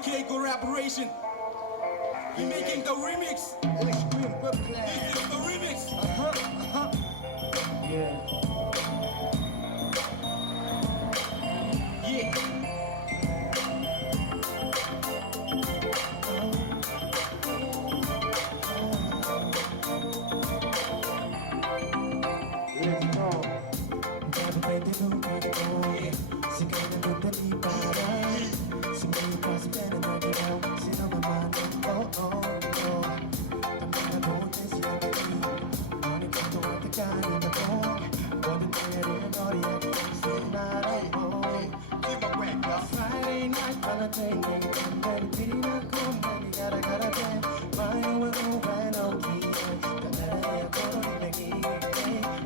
DK collaboration. We making the remix. Extreme Brooklyn. This is the remix. Yeah. Yeah. Let's go. Dapat tinulungan ko Sige na madali para Sumipas ka na nagalaw Sino mamanong Tama na buti siya gabi Ngunit ito at akanin ako Ordinary ang oriyak ang sinaraw mo Friday night palatingin Kandang di na kung nagigara-garate Mayawang okay Kanaray ako nagiging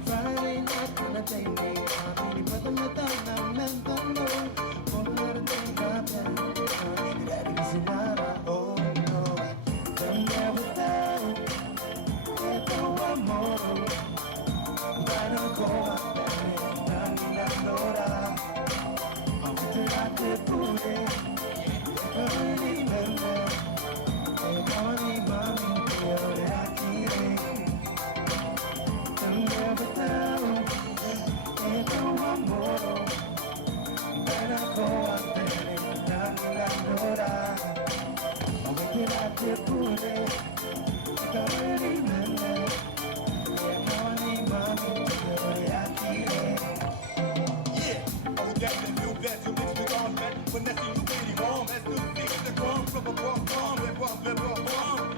Friday night palatingin Kami patamatang ng nagtando Kung narating ka pa Dahil ka sinara, oh no Tanda daw Ito ang moro Paano ko akalain Nang inalora Ang tirate puli Ikaw hindi manda Ikaw ni mami Pero de akirin Tanda daw Ito ang moro Paano ko akalain Nang inalora Ang tirate puli Ikaw hindi manda Ikaw ni mami Pero de akirin Oh, that's the new best. You mix with all men. When that's you really wrong. That's new things that come from a bomb.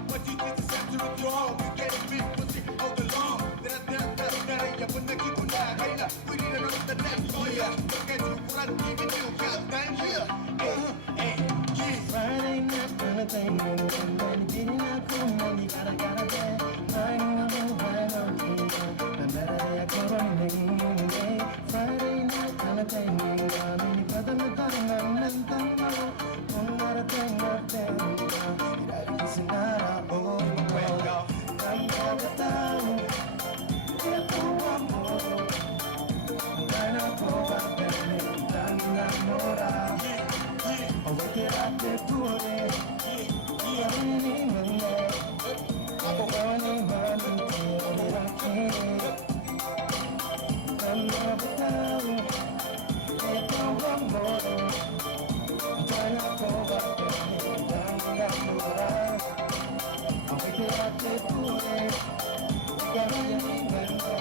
But you just center of your heart. You get a big pussy all along. That's yeah. When they keep on that, hey, we need another next. Oh, yeah. Look at you, what I'm giving you. Countdown, yeah. Hey, yeah. Friday night palatingin Kandang di na kung nagigara-garate Mayawang okay Kanaray ako nagiging Friday night palatingin Kami patamatang ng nagtando Kung narating natin ka Dahil ka sinara, oh no Nagkakataw Ito ang moro Paano ko akalain Ang inamora Away tirate puli Ikaw hindi manda Ikaw ni mami Pero di akin Tanda ba tao Ikaw ang moro Paano ko akalain Ang inamora Away tirate puli Ikaw hindi manda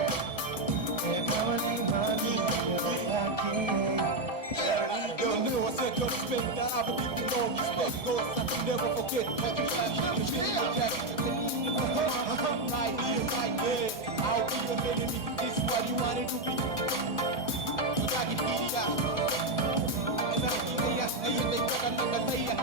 Ikaw ni mami Pero di akin You know I said go spend that I will give you no respect. Goals I can never forget. Like you said, I'm a shit with that. Right here, right there. I'll be your enemy. This is what you wanted to be. You got to get it out. And I think they got another layer.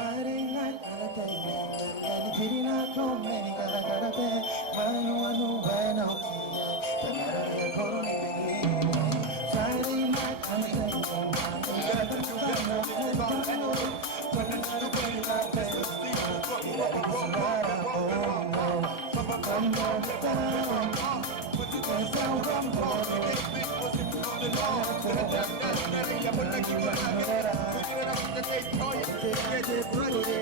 Friday night palatingin Kandang di na kung nagigara-garate Mayawang okay Kanaray ako nagiging Friday night palatingin Kami patamatang ng nagtando Kung narating natin Dahil ka sinara, oh no Tanda ba tao Ikaw ang moro Paano ko akalain Ang inamora Tirate puli